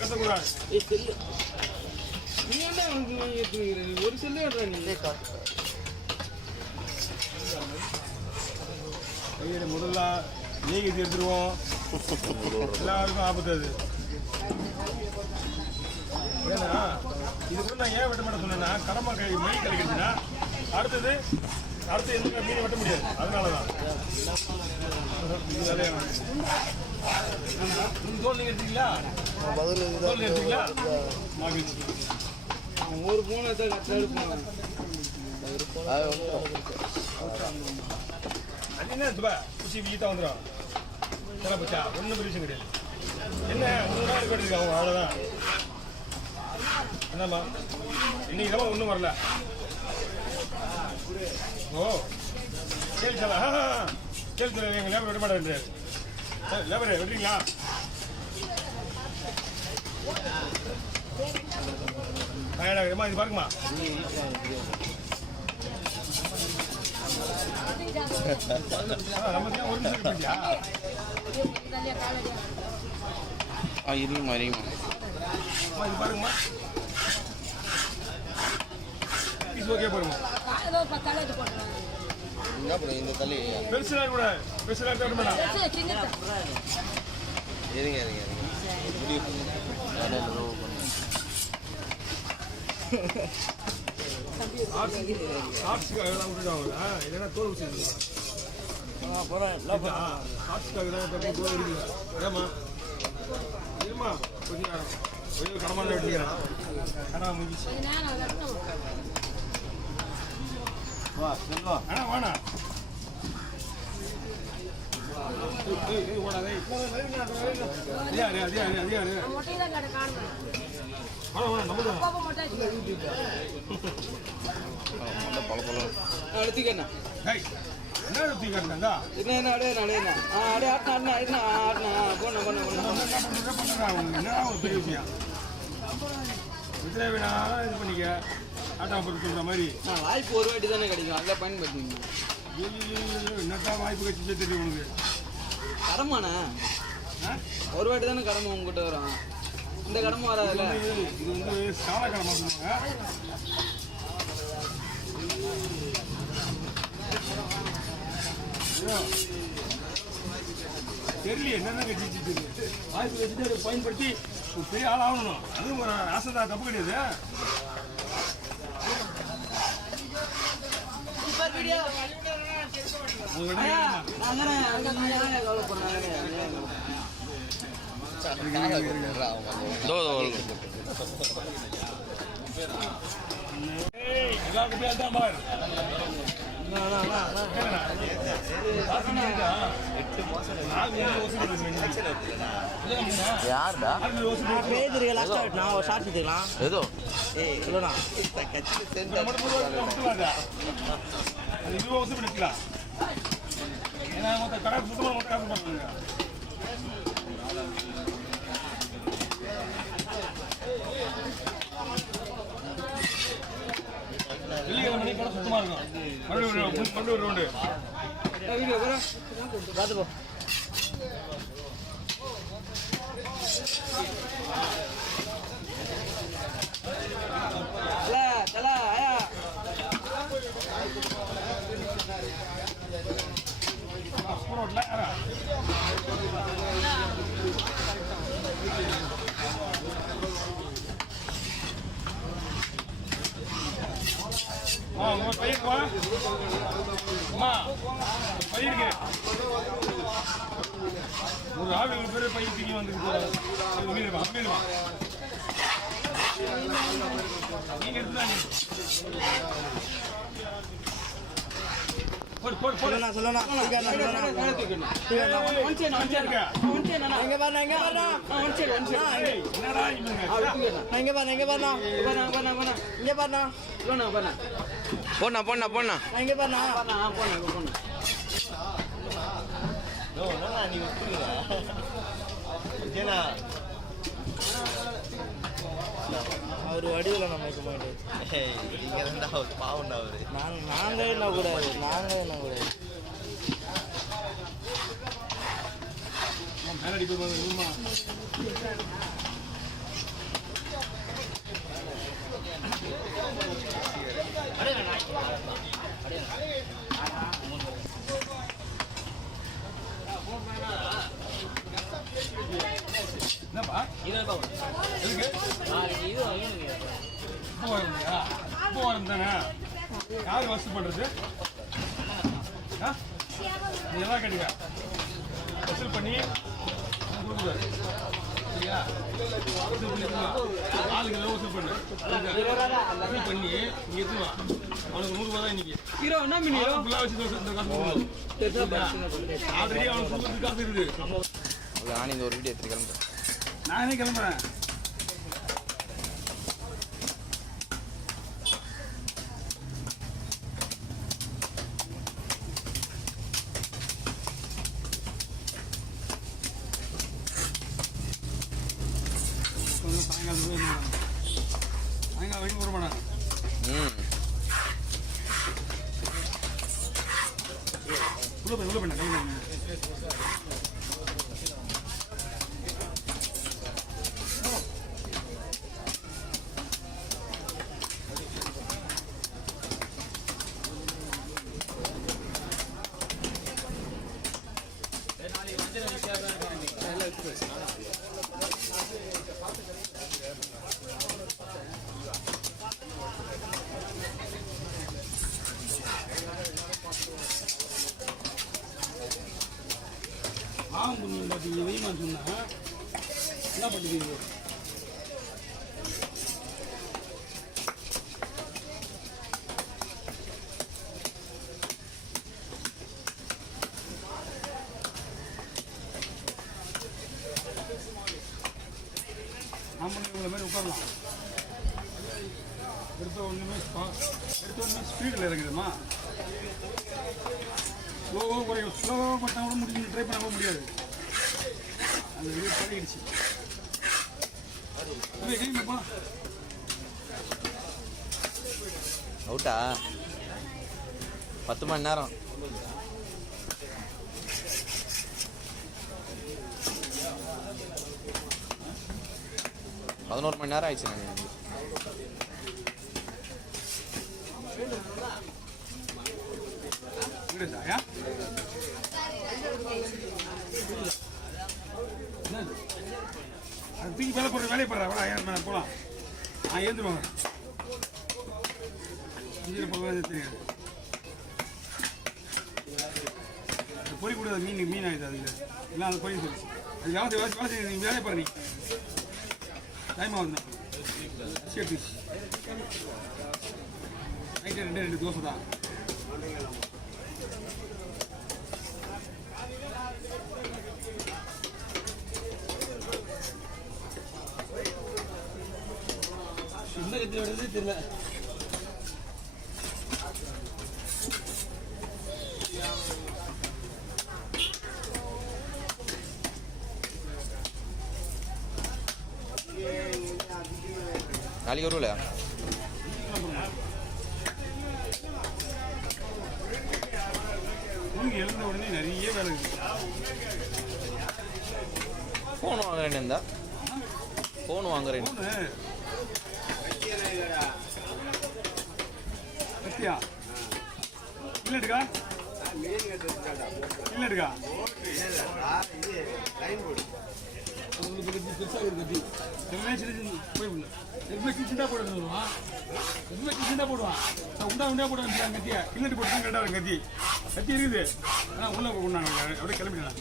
பேசக்கூடாது. நீ என்ன ஒரு செல்லு கையில முதல்ல நீங்க எடுத்துருவோம். எல்லாருக்கும் ஆபத்து அது. ஏன்னா இது கூட நான் ஏன் வெட்ட மாட்டேன் சொன்னேன்னா கடமை மணி கிடைக்கிறதுனா அடுத்து எந்த மீன் வெட்ட முடியாது. அதனாலதான் தோல் நீங்க எடுத்தீங்களா? தோல் எடுத்தீங்களா? ஒரு மூணு கரெக்டாக இருப்பாங்க. அது என்ன குச்சி வீட்டா வந்துடும். சில பச்சா ஒன்றும் பெரிய விஷயம் கிடையாது. என்ன 3 நாள் இருக்காங்க அவ்வளோதான். என்னம்மா இன்னைக்கு தான் ஒன்றும் வரல. ஓ கேள்வி சார் கேள்வி சார் எங்கள் லேபர் விட மாட்டேன். லேபர் விடுறீங்களா? டயர்டாக இது பாருங்கம்மா. நமக்கு ஒரு நிமிஷம் இருக்கியா? இருங்கம்மா இருங்கம்மா. இது பாருங்கம்மா. பீஸ் ஓகே பாருங்க. இந்த தள்ளி பெருசுனா கூட பெருசுனா தர மாட்டா. இருங்க இருங்க முடிவு ஆர்ட்ஸ்க்காக எல்லாம் விட்டுட்டாங்க. இல்லைன்னா தோல் வச்சுருக்கா ஆர்ட்ஸ்க்காக தான் தோல் இருக்குது. ஏமா இருமா கொஞ்சம் கடமான வெட்டிக்கிறேன். கடை முடிச்சு அண்ணா வாண்ணா. ஓடாதே எடுத்துக்கண்ணா என்ன எடுத்துக்கிட்டா என்ன அடே அடேண்ணா அடே ஆட்டினா ஆட்டினா ஆட்டினா போன பண்ண என்ன ஒரு பெரிய விஷயம். விஜய வேணா இது பண்ணிக்க ஆட்டா போட்டு சொல்ற மாதிரி. வாய்ப்பு ஒரு வாட்டி தானே கிடைக்கும். அதில் பயன்படுத்திங்க. என்னத்தான் வாய்ப்பு கட்சி தெரியும் உனக்கு? கடமாண்ணா ஒரு வாட்டி தானே கடமை உங்ககிட்ட வரும். இந்த கடமை வராதுல்ல. இது வந்து சால கடமை சொல்லுவாங்க. தெரியல என்னென்ன கட்சி வாய்ப்பு வச்சுட்டு அதை பயன்படுத்தி பெரிய ஆள் ஆகணும். அதுவும் ஆசை தான், தப்பு கிடையாது. எல்லாருக்கும் பேர் தான் பாரு. யாருடா நான் ஒரு ஷார்ட் எடுத்துக்கலாம். ஏதோ சொல்லுண்ணா ஏன்னா மொத்த கடை சுத்தமாக மொத்த காசு பண்ணுங்க. வெள்ளிக்கிழமை கடை சுத்தமாக இருக்கும். மறுபடியும் ஒரு ரவுண்டு வீடியோ பார்த்து போ. चला आया பயிர் வா அம்மா பயிருக்கு ஒரு ஆளுக்கு பேர் பயிர் தீங்கி வந்துருக்கு. மீதுவா நீங்க எடுத்துதாங்க சொல்லணும் போண்ணா போண்ணா போண்ணா அவர் வடிவில் நம்ம இருக்க மாட்டேன். பாவம் அவரு நாங்கள் என்ன கூடாது. எதுக்கு உப்பு வாரம் இல்லையா? உப்பு வாரம் தானே யார் வசூல் பண்ணுறது? நீ எல்லாம் கேட்டீங்க வசூல் பண்ணி கொடுக்குறாரு சரியா? வசூல் பண்ணி ஆளுக்கு எல்லாம் வசூல் பண்ணு வசூல் பண்ணி இங்கே எடுத்துவா. அவனுக்கு 100 ரூபா தான் இன்னைக்கு ஹீரோ என்ன மீன் ஹீரோ ஃபுல்லாக வச்சு இந்த காசு ஆல்ரெடி அவனுக்கு கொடுக்குறது காசு இருக்குது. நான் இந்த ஒரு வீடியோ எடுத்து கிளம்புறேன். நானே கிளம்புறேன். சாயங்காலம் வரைக்கும் வர மாட்டாங்க. உள்ள பண்ண ஆம் பண்ணி பார்த்தீங்க வெய்யமான்னு சொன்னா என்ன பண்ணுறீங்க? ஆம் பண்ணி இவ்வளோ மாதிரி உட்காரலாம். எடுத்த ஒன்றுமே ஸ்பீடில் இறங்குதுமா. ஸ்லோவாக குறையும். ஸ்லோவாக பண்ணால் கூட முடியும், ட்ரை பண்ண முடியாது. அந்த வீடு பழகிடுச்சு. அவுட்டா 10 மணி நேரம். பதினோரு மணி நேரம் ஆயிடுச்சு. அது தூக்கி வேலை போடுற வேலையை போடுறா போகலாம். ஏந்துருவாங்க. இஞ்சில் போகிறது தெரியாது. பொறி கூடாது மீன் ஆகுது. அதுக்கு இல்லை அந்த பொறி சொல்லி அது வேலை செய்ய நீ வேலையை பாரு. நீ டைம் ஆகுது. சரி நைட்டு 2 தோசை தான். என்ன கத்தி விடுறது தெரியல. நாளைக்கு வரும்ல எழுந்த உடனே நிறைய வேலை இருக்கு. ஃபோன் வாங்குறேன்னு இருந்தா ஃபோன் வாங்குறேன். கத்தியா இல்லடுக்கா இல்லடுக்கா பெருசாக ஒரு கத்தி சின்ன போடுவான். சின்ன போடுவான். உண்டா போடுவான். கத்தியா இல்லட்டு போட்டு தான் கரெக்டாக கத்தி இருக்குது. ஆனால் உள்ள கொண்டாங்க அப்படியே கிளம்பிடலாம்.